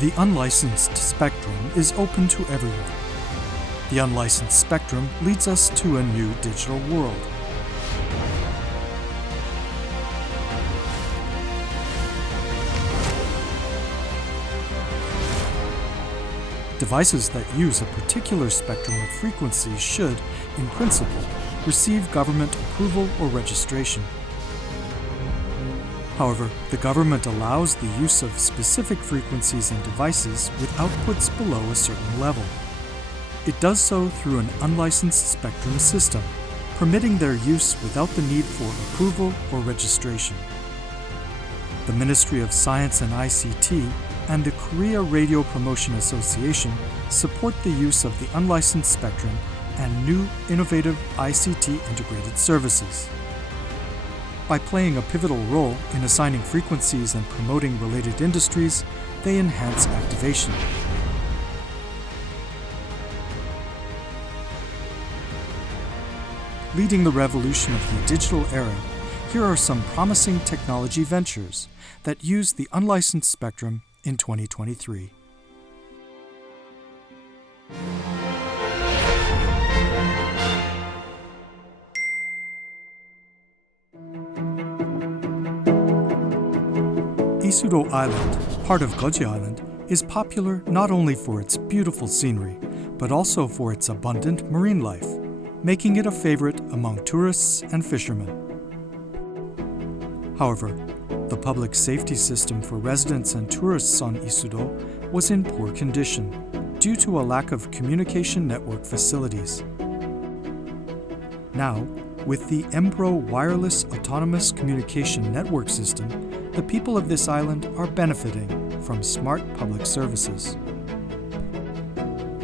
The unlicensed spectrum is open to everyone. The unlicensed spectrum leads us to a new digital world. Devices that use a particular spectrum of frequencies should, in principle, receive government approval or registration. However, the government allows the use of specific frequencies and devices with outputs below a certain level. It does so through an unlicensed spectrum system, permitting their use without the need for approval or registration. The Ministry of Science and ICT and the Korea Radio Promotion Association support the use of the unlicensed spectrum and new innovative ICT integrated services. By playing a pivotal role in assigning frequencies and promoting related industries, they enhance activation. Leading the revolution of the digital era, here are some promising technology ventures that use the unlicensed spectrum in 2023. Isudo Island, part of Goji Island, is popular not only for its beautiful scenery, but also for its abundant marine life, making it a favorite among tourists and fishermen. However, the public safety system for residents and tourists on Isudo was in poor condition due to a lack of communication network facilities. Now, with the Embro Wireless Autonomous Communication Network System, the people of this island are benefiting from smart public services.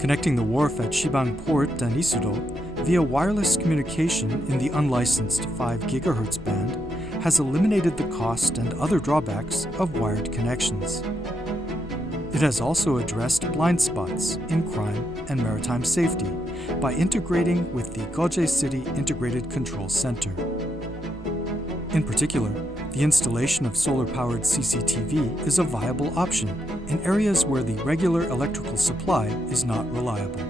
Connecting the wharf at Shibang Port and Isudo via wireless communication in the unlicensed 5 GHz band has eliminated the cost and other drawbacks of wired connections. It has also addressed blind spots in crime and maritime safety by integrating with the Goje City Integrated Control Center. In particular, the installation of solar-powered CCTV is a viable option in areas where the regular electrical supply is not reliable.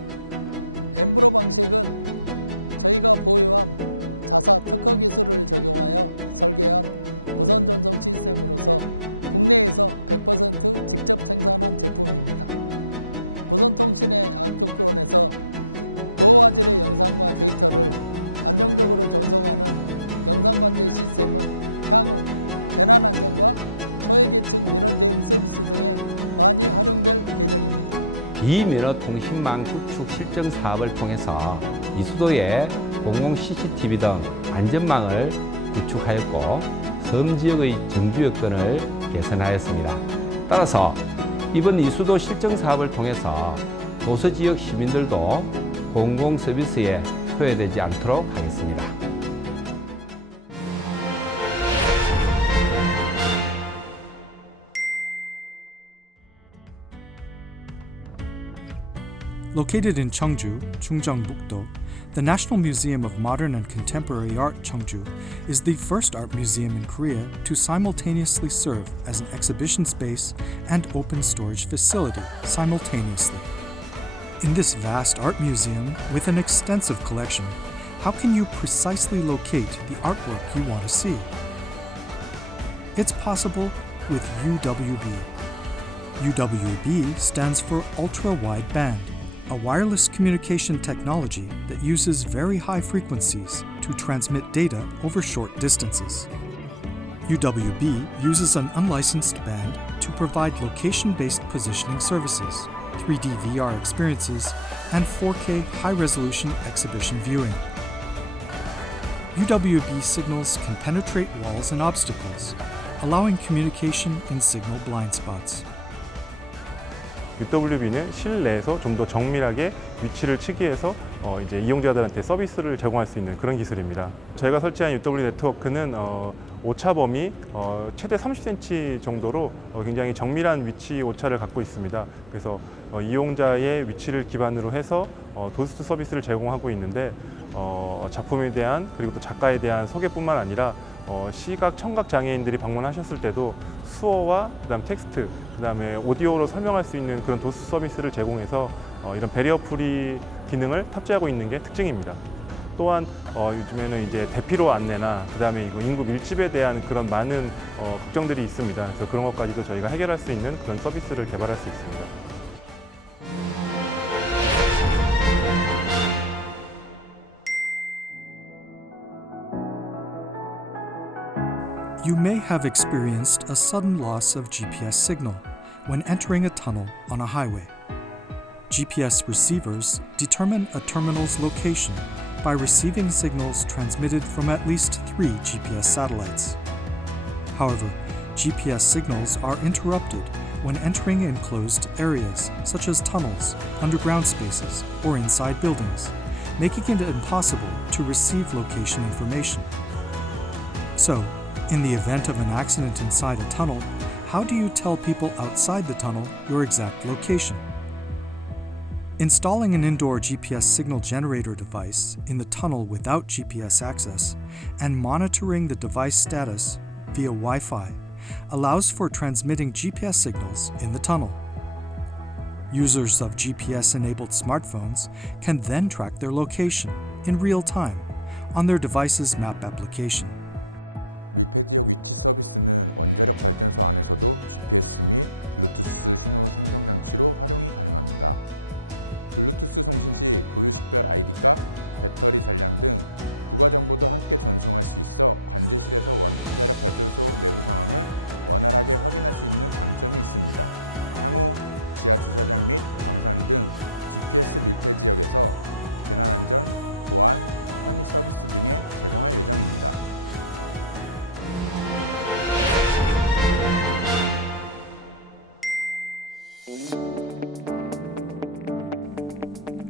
비면허 통신망 구축 실증 사업을 통해서 이수도에 공공 CCTV 등 안전망을 구축하였고 섬 지역의 정주 여건을 개선하였습니다. 따라서 이번 이수도 실증 사업을 통해서 도서 지역 시민들도 공공 서비스에 소외되지 않도록 하겠습니다. Located in Cheongju, Chungjeongbuk-do, the National Museum of Modern and Contemporary Art Cheongju is the first art museum in Korea to simultaneously serve as an exhibition space and open storage facility simultaneously. In this vast art museum with an extensive collection, how can you precisely locate the artwork you want to see? It's possible with UWB. UWB stands for Ultra Wideband, a wireless communication technology that uses very high frequencies to transmit data over short distances. UWB uses an unlicensed band to provide location-based positioning services, 3D VR experiences, and 4K high-resolution exhibition viewing. UWB signals can penetrate walls and obstacles, allowing communication in signal blind spots. UWB는 실내에서 좀 더 정밀하게 위치를 측위해서 이제 이용자들한테 서비스를 제공할 수 있는 그런 기술입니다. 저희가 설치한 UWB 네트워크는 오차 범위 최대 30cm 정도로 굉장히 정밀한 위치 오차를 갖고 있습니다. 그래서 이용자의 위치를 기반으로 해서 도스트 서비스를 제공하고 있는데 작품에 대한 그리고 또 작가에 대한 소개뿐만 아니라 시각, 청각 장애인들이 방문하셨을 때도 수어와 그다음 텍스트, 그다음에 오디오로 설명할 수 있는 그런 도수 서비스를 제공해서 이런 배리어 프리 기능을 탑재하고 있는 게 특징입니다. 또한 요즘에는 이제 대피로 안내나 그다음에 이거 인구 밀집에 대한 그런 많은 걱정들이 있습니다. 그래서 그런 것까지도 저희가 해결할 수 있는 그런 서비스를 개발할 수 있습니다. You may have experienced a sudden loss of GPS signal when entering a tunnel on a highway. GPS receivers determine a terminal's location by receiving signals transmitted from at least 3 GPS satellites. However, GPS signals are interrupted when entering enclosed areas such as tunnels, underground spaces, or inside buildings, making it impossible to receive location information. So, in the event of an accident inside a tunnel, how do you tell people outside the tunnel your exact location? Installing an indoor GPS signal generator device in the tunnel without GPS access and monitoring the device status via Wi-Fi allows for transmitting GPS signals in the tunnel. Users of GPS-enabled smartphones can then track their location in real time on their device's map application.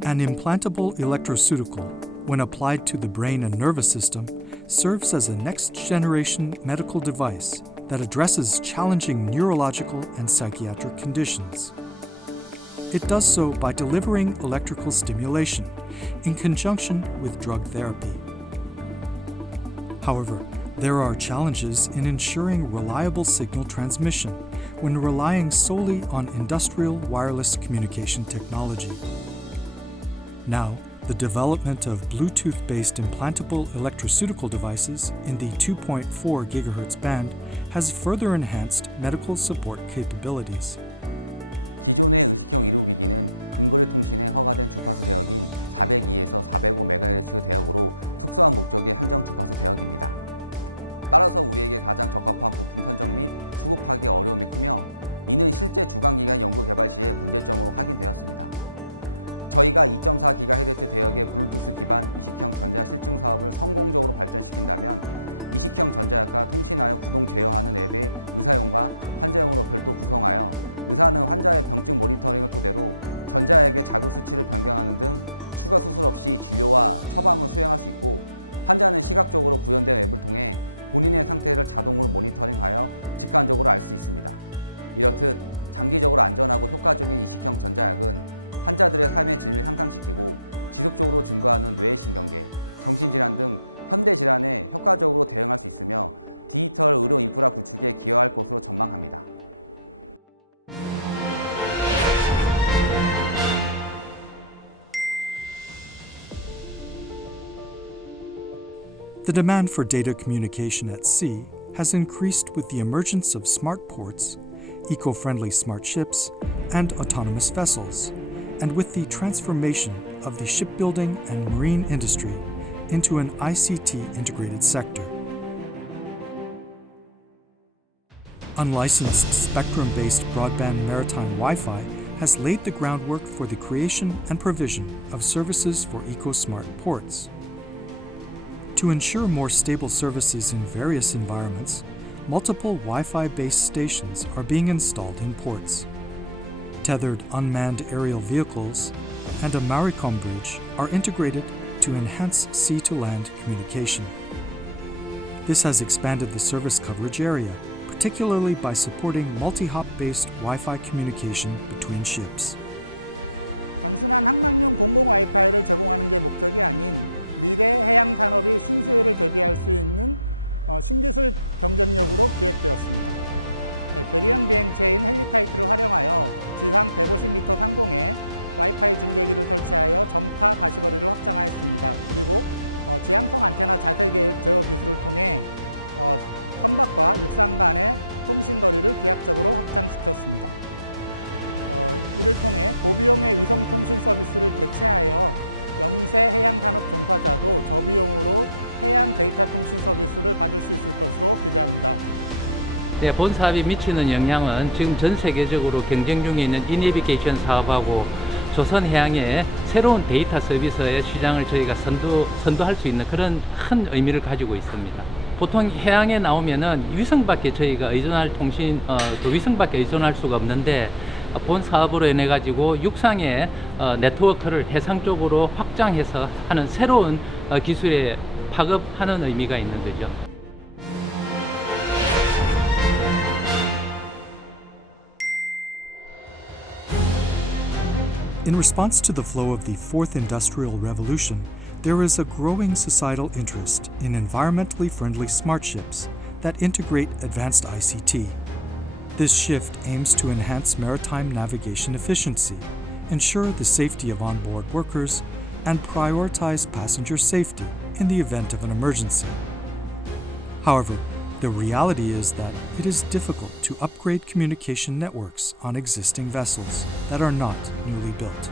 An implantable electroceutical, when applied to the brain and nervous system, serves as a next-generation medical device that addresses challenging neurological and psychiatric conditions. It does so by delivering electrical stimulation in conjunction with drug therapy. However, there are challenges in ensuring reliable signal transmission when relying solely on industrial wireless communication technology. Now, the development of Bluetooth-based implantable electroceutical devices in the 2.4 GHz band has further enhanced medical support capabilities. The demand for data communication at sea has increased with the emergence of smart ports, eco-friendly smart ships, and autonomous vessels, and with the transformation of the shipbuilding and marine industry into an ICT integrated sector. Unlicensed spectrum-based broadband maritime Wi-Fi has laid the groundwork for the creation and provision of services for eco-smart ports. To ensure more stable services in various environments, multiple Wi-Fi-based stations are being installed in ports. Tethered unmanned aerial vehicles and a Maricom bridge are integrated to enhance sea-to-land communication. This has expanded the service coverage area, particularly by supporting multi-hop-based Wi-Fi communication between ships. 네, 본 사업이 미치는 영향은 지금 전 세계적으로 경쟁 중에 있는 이내비게이션 사업하고 조선해양의 새로운 데이터 서비스의 시장을 저희가 선도할 수 있는 그런 큰 의미를 가지고 있습니다. 보통 해양에 나오면은 위성밖에 저희가 의존할 그 위성밖에 의존할 수가 없는데 본 사업으로 인해 가지고 육상의 네트워크를 해상 쪽으로 확장해서 하는 새로운 기술에 파급하는 의미가 있는 거죠. In response to the flow of the fourth industrial revolution, there is a growing societal interest in environmentally friendly smart ships that integrate advanced ICT. This shift aims to enhance maritime navigation efficiency, ensure the safety of onboard workers, and prioritize passenger safety in the event of an emergency. However, the reality is that it is difficult to upgrade communication networks on existing vessels that are not newly built.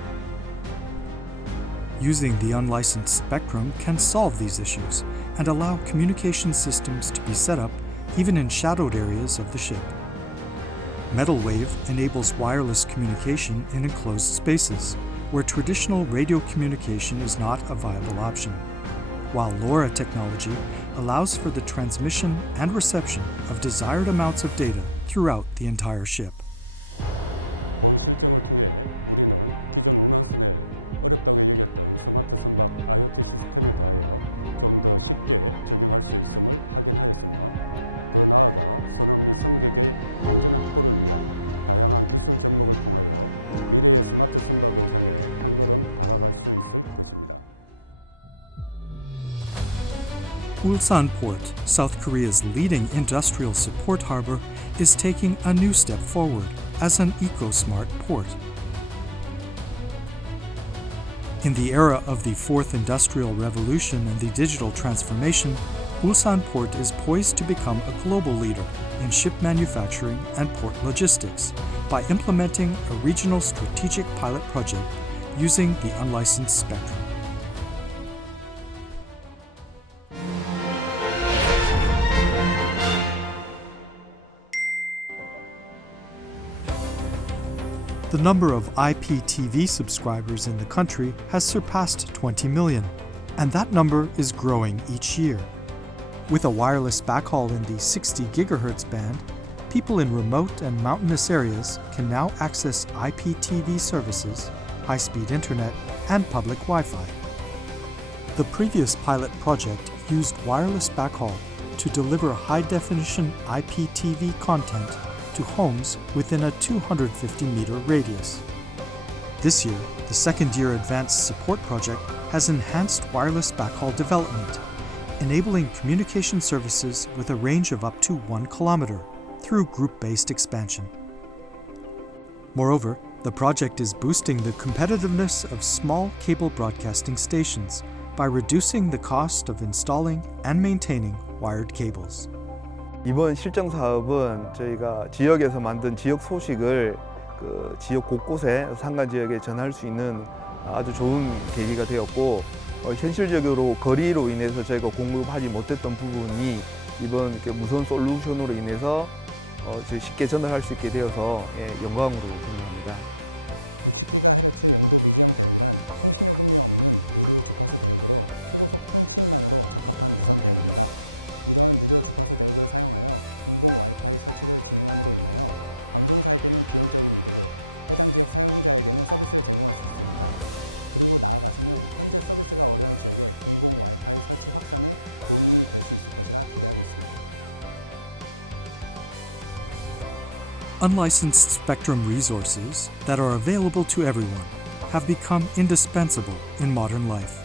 Using the unlicensed spectrum can solve these issues and allow communication systems to be set up even in shadowed areas of the ship. Metal wave enables wireless communication in enclosed spaces where traditional radio communication is not a viable option, while LoRa technology allows for the transmission and reception of desired amounts of data throughout the entire ship. Ulsan Port, South Korea's leading industrial support harbor, is taking a new step forward as an eco-smart port. In the era of the fourth industrial revolution and the digital transformation, Ulsan Port is poised to become a global leader in ship manufacturing and port logistics by implementing a regional strategic pilot project using the unlicensed spectrum. The number of IPTV subscribers in the country has surpassed 20 million, and that number is growing each year. With a wireless backhaul in the 60 GHz band, people in remote and mountainous areas can now access IPTV services, high-speed internet, and public Wi-Fi. The previous pilot project used wireless backhaul to deliver high-definition IPTV content to homes within a 250-meter radius. This year, the second-year advanced support project has enhanced wireless backhaul development, enabling communication services with a range of up to 1 kilometer through group-based expansion. Moreover, the project is boosting the competitiveness of small cable broadcasting stations by reducing the cost of installing and maintaining wired cables. 이번 실정 사업은 저희가 지역에서 만든 지역 소식을 그 지역 곳곳에 산간 지역에 전할 수 있는 아주 좋은 계기가 되었고 현실적으로 거리로 인해서 저희가 공급하지 못했던 부분이 이번 이렇게 무선 솔루션으로 인해서 쉽게 전달할 수 있게 되어서 영광으로 생각합니다. Unlicensed spectrum resources that are available to everyone have become indispensable in modern life.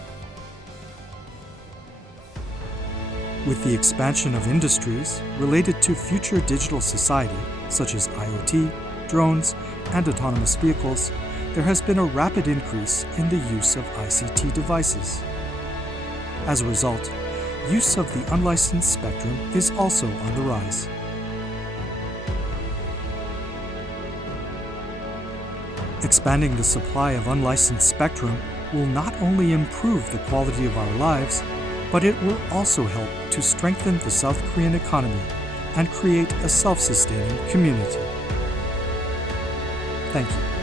With the expansion of industries related to future digital society, such as IoT, drones, and autonomous vehicles, there has been a rapid increase in the use of ICT devices. As a result, use of the unlicensed spectrum is also on the rise. Expanding the supply of unlicensed spectrum will not only improve the quality of our lives, but it will also help to strengthen the South Korean economy and create a self-sustaining community. Thank you.